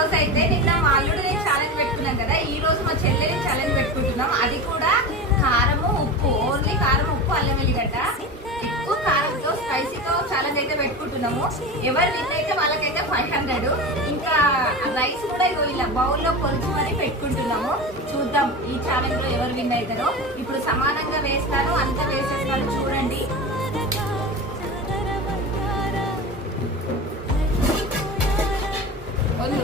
రోజు అయితే నిన్న మా అల్లుడు నేను ఛాలెంజ్ పెట్టుకున్నాం కదా, ఈ రోజు మా చెల్లెని ఛాలెంజ్ పెట్టుకుంటున్నాం. అది కూడా కారము ఉప్పు, ఓన్లీ కారం ఉప్పు అల్లం వెల్లిగడ్డ ఎక్కువ కారంతో స్పైసీతో ఛాలెంజ్ అయితే పెట్టుకుంటున్నాము. ఎవరు విన్ అయితే వాళ్ళకైతే 500. ఇంకా రైస్ కూడా ఇలా బౌల్లో కొలుచుకొని పెట్టుకుంటున్నాము. చూద్దాం ఈ ఛాలెంజ్ లో ఎవరు విన్ అవుతారో. ఇప్పుడు సమానంగా వేస్తాను, అంతా వేసేస్తాను చూడండి. వద్దు